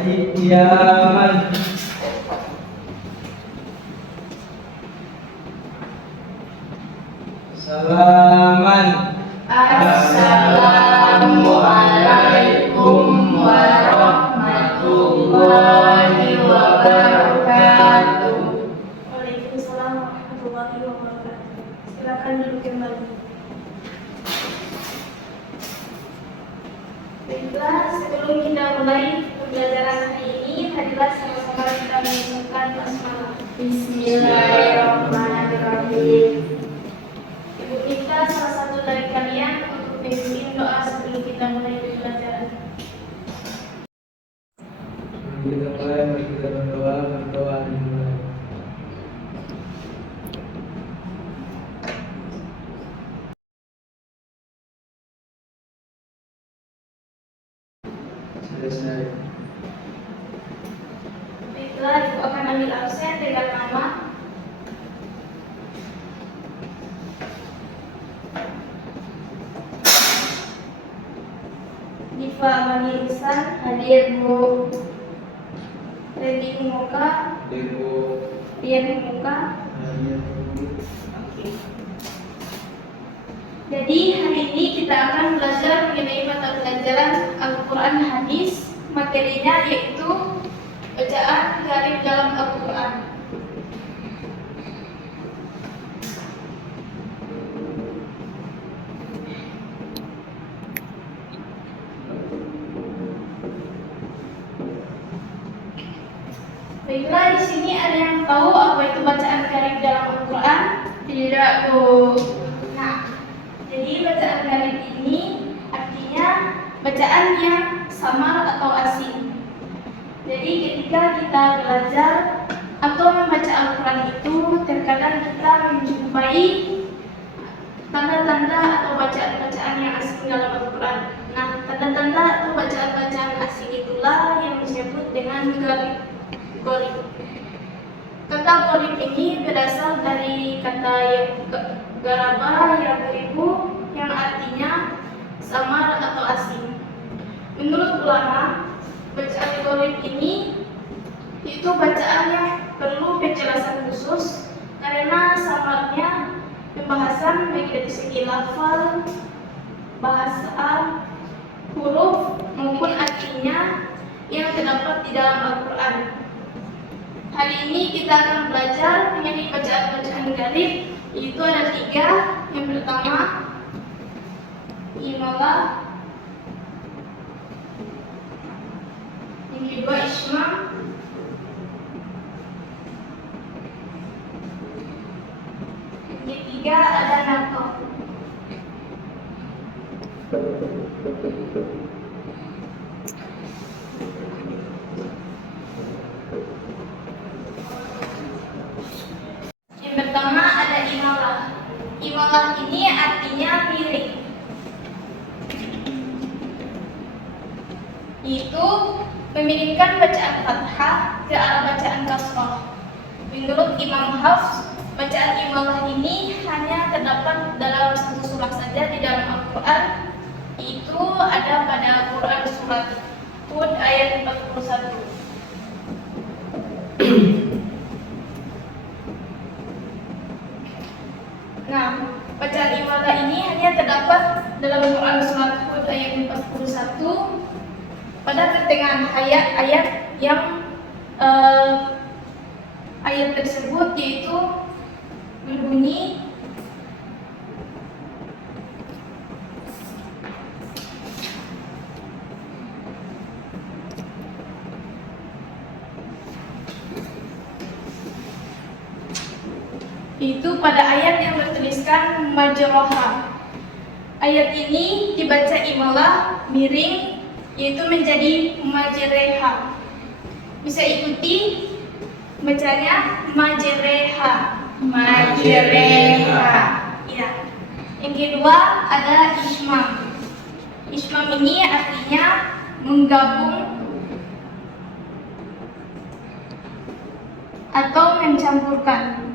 Yaman. Salaman. Assalamualaikum warahmatullahi wabarakatuh. Waalaikumsalam warahmatullahi wabarakatuh. Silakan duduk kembali. Baiklah, sebelum kita mulai pembelajaran hari ini, marilah sama-sama kita mengucapkan basmalah. Bismillahirrahmanirrahim. Ibu minta salah satu dari kalian untuk memimpin doa sebelum kita mulai pembelajaran. Kita mulai, mari kita berdoa dimulai. Selesai. Baiklah, ibu akan ambil absen dengan nama. Diva Amani Ihsan, hadir Bu. Redi Muka, Dewo. Rian Muka. Oke. Jadi hari ini kita akan belajar mengenai mata pelajaran Al-Quran Hadis. Materinya yaitu bacaan garis dalam Al-Quran. Baiklah, di sini ada yang tahu apa itu bacaan garis dalam Al-Quran? Tidak, Bu. Nah, jadi bacaan garis ini artinya bacaan yang samar atau asing. Jadi ketika kita belajar atau membaca Al-Quran itu, terkadang kita menjumpai tanda-tanda atau bacaan-bacaan yang asing dalam Al-Quran. Nah, tanda-tanda atau bacaan-bacaan asing itulah yang disebut dengan gorib. Kata gorib ini berasal dari kata yang garaba yang beribu, yang artinya samar atau asing. Menurut ulama, bacaan gorib ini itu bacaan yang perlu penjelasan khusus karena samarnya pembahasan baik dari segi lafal, bahasa, huruf maupun artinya yang terdapat di dalam Al-Quran. Hari ini kita akan belajar mengenai bacaan-bacaan garib, yaitu ada 3. Yang pertama, imalah. Yang kedua, ismam. Yang ketiga, ada naqal. Yang pertama ada imalah. Imalah ini artinya miring. Itu memiringkan bacaan fathah ke arah bacaan kasrah. Menurut Imam Hafs, bacaan imalah ini hanya terdapat dalam satu surah saja di dalam Al-Quran. Itu ada pada Al-Quran surat Hud ayat 41. Nah, bacaan imalah ini hanya terdapat dalam Al-Quran surat Hud ayat 41 pada pertengahan ayat-ayat yang ayat tersebut yaitu berbunyi itu pada ayat yang bertuliskan majroha. Ayat ini dibaca imalah miring, yaitu menjadi majreha. Bisa ikuti bacanya majreha. Majreha. Ya. Yang kedua ada ismam. Ismam ini artinya menggabung atau mencampurkan.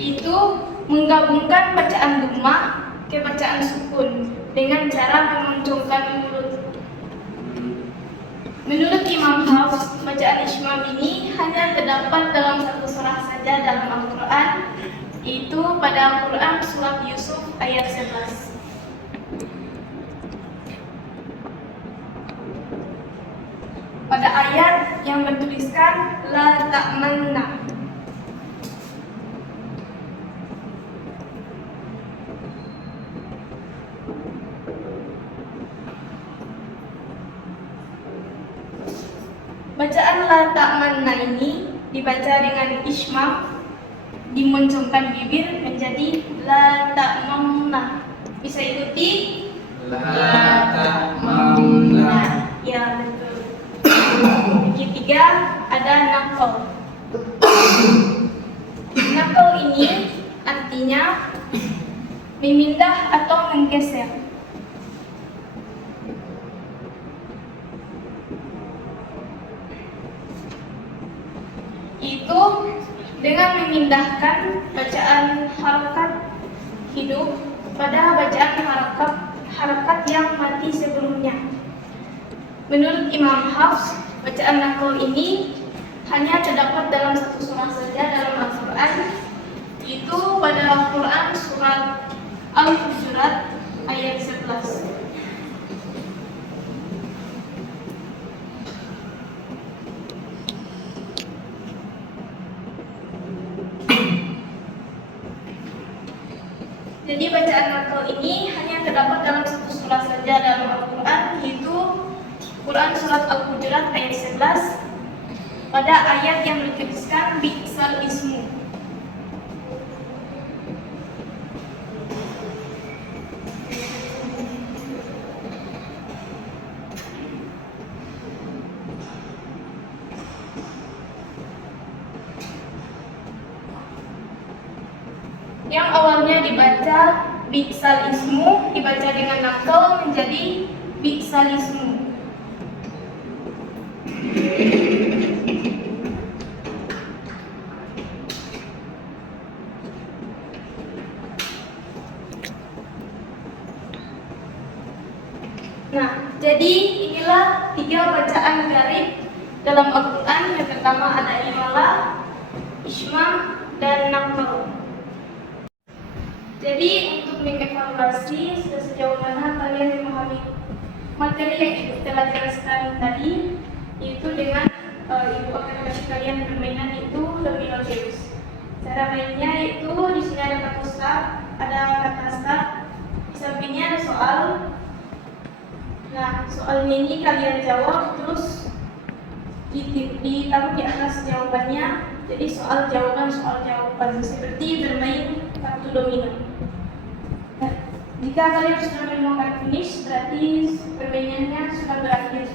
Itu menggabungkan bacaan dhammah ke bacaan sukun dengan cara mengoncongkan mulut. Menurut Imam Hafs, bacaan Ismam ini hanya terdapat dalam satu surah saja dalam Al-Quran, yaitu pada Al-Quran surat Yusuf ayat 11. Pada ayat yang bertuliskan la ta'manna. Bacaan la ta'manna ini dibaca dengan ismam, dimoncongkan bibir menjadi la ta'manna. Bisa ikuti? La ta'manna. Ya, betul. Yang ketiga ada nakal. Nakal ini artinya memindah atau menggeser. Itu dengan memindahkan bacaan harakat hidup pada bacaan harakat yang mati sebelumnya. Menurut Imam Hafs, bacaan nakal ini hanya terdapat dalam satu surah saja dalam Al-Quran, yaitu pada Al-Quran surat Al-Hujurat ayat 11. Jadi bacaan nakal ini hanya terdapat dalam satu surah saja dalam Al-Quran, yaitu Quran surat Al-Hujurat ayat 11 pada ayat yang bertuliskan bi'sal ismu. Yang awalnya dibaca bi'sal ismu dibaca dengan nakal menjadi bi'sal ismu. Nah, jadi inilah 3 bacaan garib dalam Al-Quran. Yang pertama ada imala, ismam, dan nakal. Jadi untuk mengevaluasi sudah sejauh mana kalian memahami materi yang ibu telah jelaskan tadi, yaitu dengan ibu akan kasih kalian permainan itu lebih logis. Cara mainnya itu di sini ada kata start, ada kata start, di sampingnya ada soal. Nah, soalnya ini kalian jawab terus ditaruh di atas jawabannya. Jadi soal jawaban seperti bermain kartu domino. Nah, jika kalian sudah menemukan finish, berarti permainannya sudah berakhir.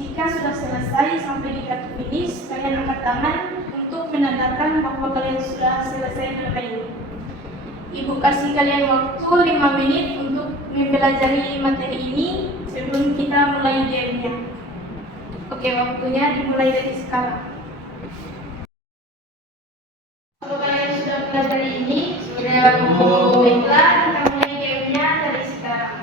Jika sudah selesai sampai di kartu finish, kalian angkat tangan untuk menandakan bahwa kalian sudah selesai bermain. Ibu kasih kalian waktu 5 menit untuk mempelajari materi ini sebelum kita mulai gamenya. Oke, waktunya dimulai dari sekarang. Kalau kalian sudah mempelajari ini, baiklah, kita mulai gamenya dari sekarang.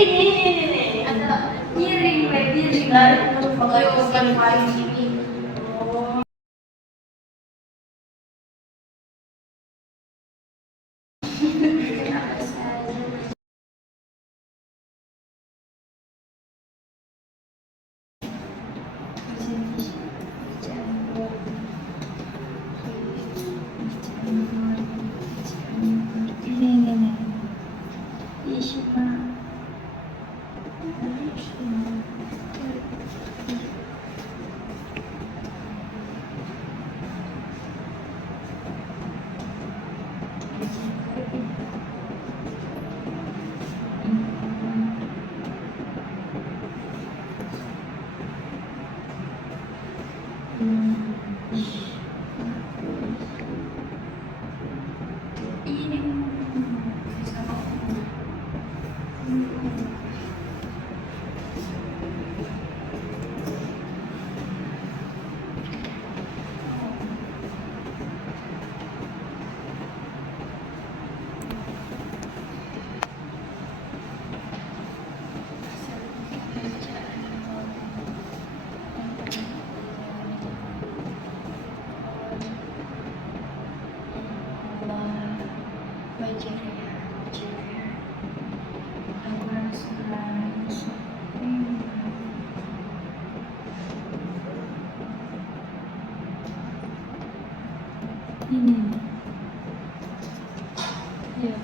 Ini ada piring dari bukan paling sini. Ini. Ya.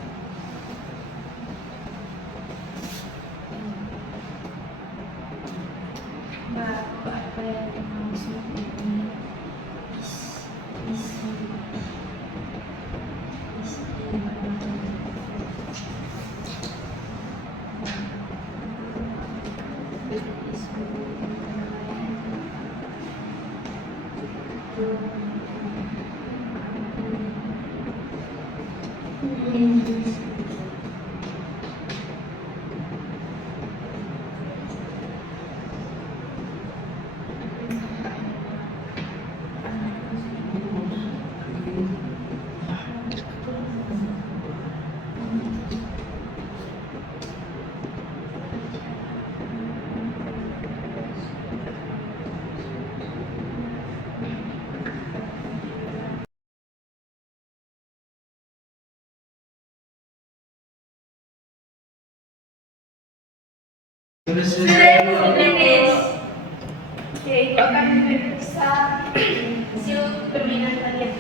Apa yang dimaksud ini? Isi Oke, Ibu akan memeriksa hasil permainan kalian.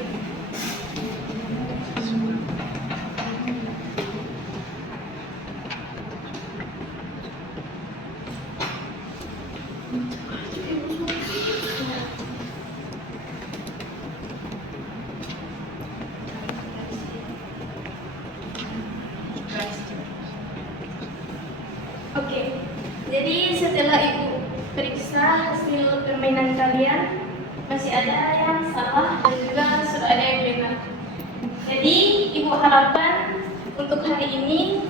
Oke, jadi setelah Ibu periksa hasil permainan kalian, masih ada yang salah dan juga sudah ada yang benar. Jadi Ibu harapkan untuk hari ini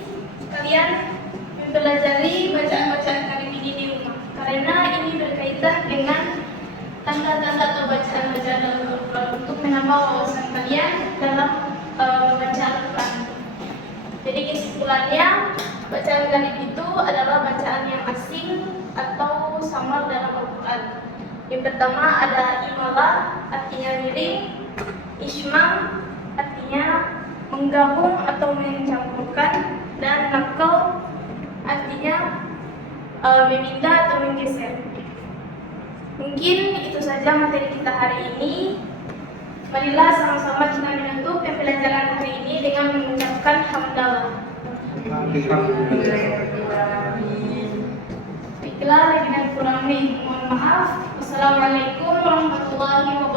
kalian mempelajari bacaan-bacaan karim ini di rumah, karena ini berkaitan dengan tanda-tanda atau bacaan-bacaan dalam Al-Quran untuk menambah wawasan kalian dalam membaca Al-Quran. Jadi kesimpulannya, bacaan karim itu adalah bacaan yang asing atau samar dalam Al-Quran. Yang pertama ada imalah, artinya miring, ismam, artinya menggabung atau mencampurkan, dan nakal, artinya memindah atau menggeser. Mungkin itu saja materi kita hari ini. Marilah sama-sama kita menutup pembelajaran hari ini dengan mengucapkan hamdalah. Baiklah, lagi dan kurangnya mohon maaf. Wassalamualaikum warahmatullahi wabarakatuh.